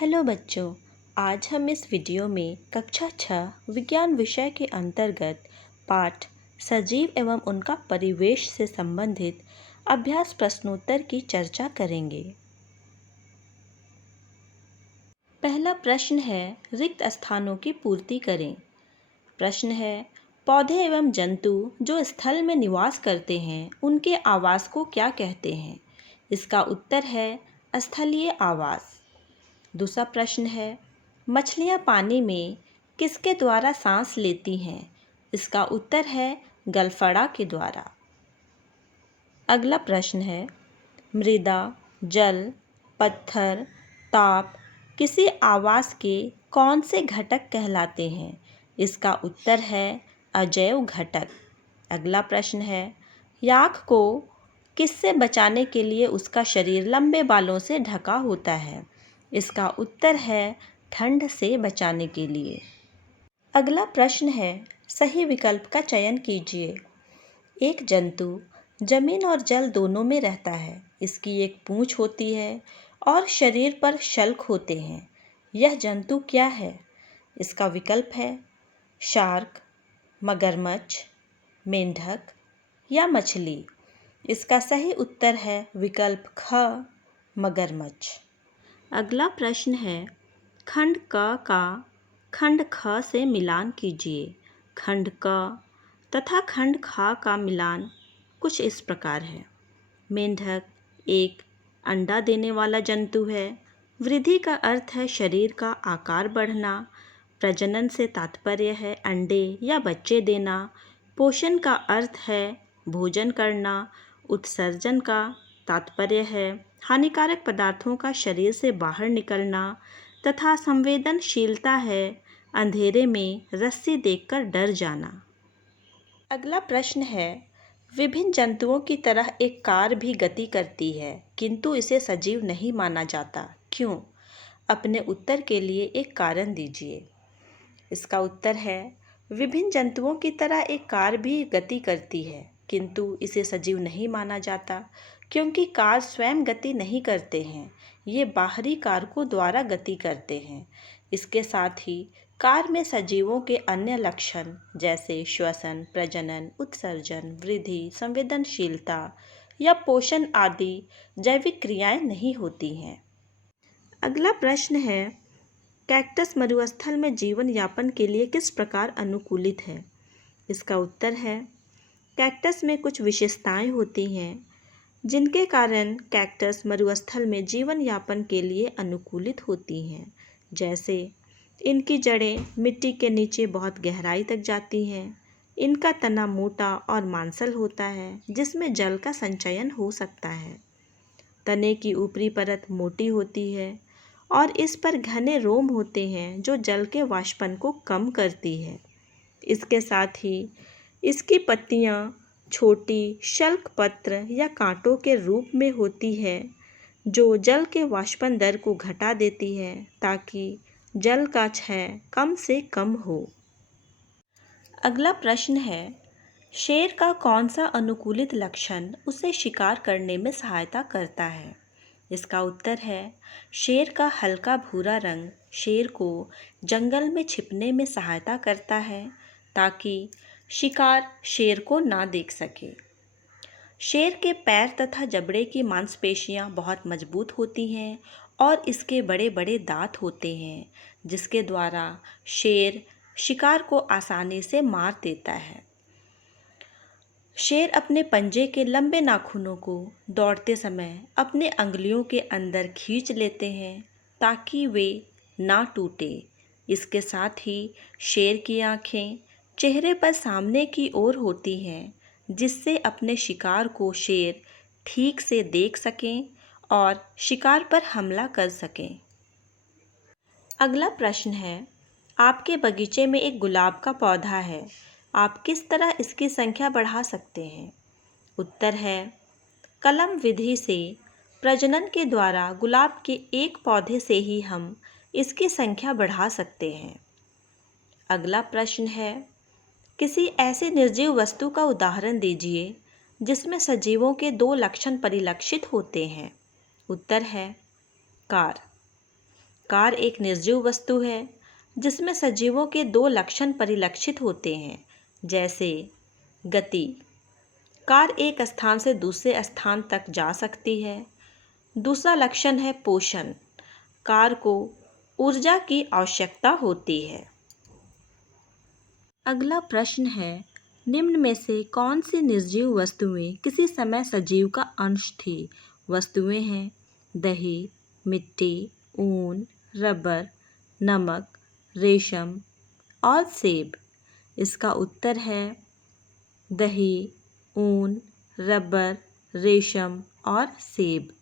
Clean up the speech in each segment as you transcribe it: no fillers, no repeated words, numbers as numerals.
Hello बच्चों, आज हम इस वीडियो में कक्षा 6 विज्ञान विषय के अंतर्गत पाठ सजीव एवं उनका परिवेश से संबंधित अभ्यास प्रश्नोत्तर की चर्चा करेंगे। पहला प्रश्न है, रिक्त स्थानों की पूर्ति करें। प्रश्न है, पौधे एवं जंतु जो स्थल में निवास करते हैं उनके आवास को क्या कहते हैं? इसका उत्तर है स्थलीय आवास। दूसरा प्रश्न है, मछलियाँ पानी में किसके द्वारा सांस लेती हैं? इसका उत्तर है गलफड़ा के द्वारा। अगला प्रश्न है, मृदा, जल, पत्थर, ताप किसी आवास के कौन से घटक कहलाते हैं? इसका उत्तर है अजैव घटक। अगला प्रश्न है, याक को किससे बचाने के लिए उसका शरीर लंबे बालों से ढका होता है? इसका उत्तर है ठंड से बचाने के लिए। अगला प्रश्न है, सही विकल्प का चयन कीजिए। एक जंतु जमीन और जल दोनों में रहता है। इसकी एक पूंछ होती है और शरीर पर शल्क होते हैं। यह जंतु क्या है? इसका विकल्प है शार्क, मगरमच्छ, मेंढक या मछली। इसका सही उत्तर है विकल्प ख, मगरमच्छ। अगला प्रश्न है, खंड क का खंड ख से मिलान कीजिए। खंड क तथा खंड ख का मिलान कुछ इस प्रकार है। मेंढक एक अंडा देने वाला जंतु है। वृद्धि का अर्थ है शरीर का आकार बढ़ना। प्रजनन से तात्पर्य है अंडे या बच्चे देना। पोषण का अर्थ है भोजन करना। उत्सर्जन का तात्पर्य है हानिकारक पदार्थों का शरीर से बाहर निकलना। तथा संवेदनशीलता है अंधेरे में रस्सी देखकर डर जाना। अगला प्रश्न है, विभिन्न जंतुओं की तरह एक कार भी गति करती है किंतु इसे सजीव नहीं माना जाता, क्यों? अपने उत्तर के लिए एक कारण दीजिए। इसका उत्तर है, विभिन्न जंतुओं की तरह एक कार भी गति करती है किंतु इसे सजीव नहीं माना जाता, क्योंकि कार स्वयं गति नहीं करते हैं, ये बाहरी कारकों द्वारा गति करते हैं। इसके साथ ही कार में सजीवों के अन्य लक्षण जैसे श्वसन, प्रजनन, उत्सर्जन, वृद्धि, संवेदनशीलता या पोषण आदि जैविक क्रियाएं नहीं होती हैं। अगला प्रश्न है, कैक्टस मरुस्थल में जीवन यापन के लिए किस प्रकार अनुकूलित है? इसका उत्तर है, कैक्टस में कुछ विशेषताएं होती हैं जिनके कारण कैक्टस मरुस्थल में जीवन यापन के लिए अनुकूलित होती हैं। जैसे इनकी जड़ें मिट्टी के नीचे बहुत गहराई तक जाती हैं। इनका तना मोटा और मांसल होता है जिसमें जल का संचयन हो सकता है। तने की ऊपरी परत मोटी होती है और इस पर घने रोम होते हैं जो जल के वाष्पन को कम करती है। इसके साथ ही इसकी पत्तियां छोटी शल्क पत्र या कांटों के रूप में होती है जो जल के वाष्पन दर को घटा देती है ताकि जल का क्षय कम से कम हो। अगला प्रश्न है, शेर का कौन सा अनुकूलित लक्षण उसे शिकार करने में सहायता करता है? इसका उत्तर है, शेर का हल्का भूरा रंग शेर को जंगल में छिपने में सहायता करता है ताकि शिकार शेर को ना देख सके। शेर के पैर तथा जबड़े की मांसपेशियां बहुत मजबूत होती हैं और इसके बड़े बड़े दांत होते हैं जिसके द्वारा शेर शिकार को आसानी से मार देता है। शेर अपने पंजे के लंबे नाखूनों को दौड़ते समय अपने अंगुलियों के अंदर खींच लेते हैं ताकि वे ना टूटे। इसके साथ ही शेर की आँखें चेहरे पर सामने की ओर होती हैं जिससे अपने शिकार को शेर ठीक से देख सकें और शिकार पर हमला कर सकें। अगला प्रश्न है, आपके बगीचे में एक गुलाब का पौधा है, आप किस तरह इसकी संख्या बढ़ा सकते हैं? उत्तर है, कलम विधि से प्रजनन के द्वारा गुलाब के एक पौधे से ही हम इसकी संख्या बढ़ा सकते हैं। अगला प्रश्न है, किसी ऐसे निर्जीव वस्तु का उदाहरण दीजिए जिसमें सजीवों के दो लक्षण परिलक्षित होते हैं। उत्तर है कार। कार एक निर्जीव वस्तु है जिसमें सजीवों के दो लक्षण परिलक्षित होते हैं, जैसे गति। कार एक स्थान से दूसरे स्थान तक जा सकती है। दूसरा लक्षण है पोषण। कार को ऊर्जा की आवश्यकता होती है। अगला प्रश्न है, निम्न में से कौन सी निर्जीव वस्तुएं किसी समय सजीव का अंश थी? वस्तुएं हैं दही, मिट्टी, ऊन, रबर, नमक, रेशम और सेब। इसका उत्तर है दही, ऊन, रबर, रेशम और सेब।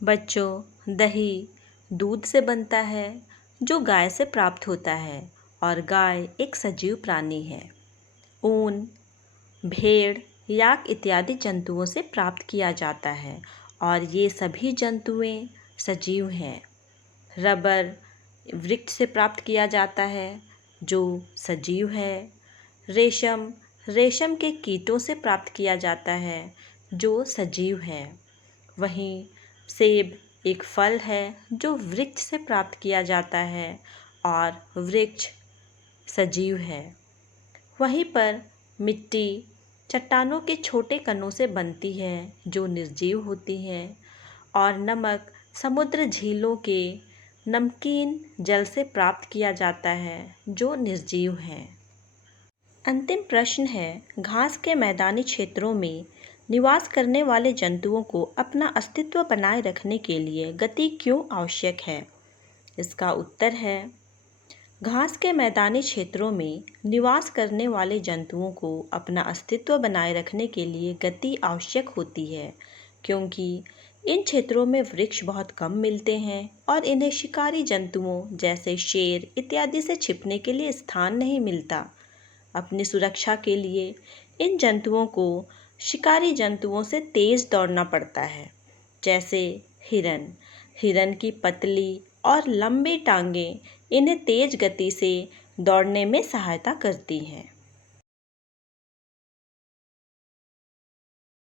बच्चों, दही दूध से बनता है जो गाय से प्राप्त होता है और गाय एक सजीव प्राणी है। ऊन भेड़, याक इत्यादि जंतुओं से प्राप्त किया जाता है और ये सभी जंतुएं सजीव हैं। रबर वृक्ष से प्राप्त किया जाता है जो सजीव है। रेशम के कीटों से प्राप्त किया जाता है जो सजीव है। वहीं सेब एक फल है जो वृक्ष से प्राप्त किया जाता है और वृक्ष सजीव है। वहीं पर मिट्टी चट्टानों के छोटे कणों से बनती है जो निर्जीव होती है और नमक समुद्र झीलों के नमकीन जल से प्राप्त किया जाता है जो निर्जीव हैं। अंतिम प्रश्न है, घास के मैदानी क्षेत्रों में निवास करने वाले जंतुओं को अपना अस्तित्व बनाए रखने के लिए गति क्यों आवश्यक है? इसका उत्तर है, घास के मैदानी क्षेत्रों में निवास करने वाले जंतुओं को अपना अस्तित्व बनाए रखने के लिए गति आवश्यक होती है, क्योंकि इन क्षेत्रों में वृक्ष बहुत कम मिलते हैं और इन्हें शिकारी जंतुओं जैसे शेर इत्यादि से छिपने के लिए स्थान नहीं मिलता। अपनी सुरक्षा के लिए इन जंतुओं को शिकारी जंतुओं से तेज दौड़ना पड़ता है, जैसे हिरन की पतली और लंबी टांगें इन्हें तेज गति से दौड़ने में सहायता करती हैं।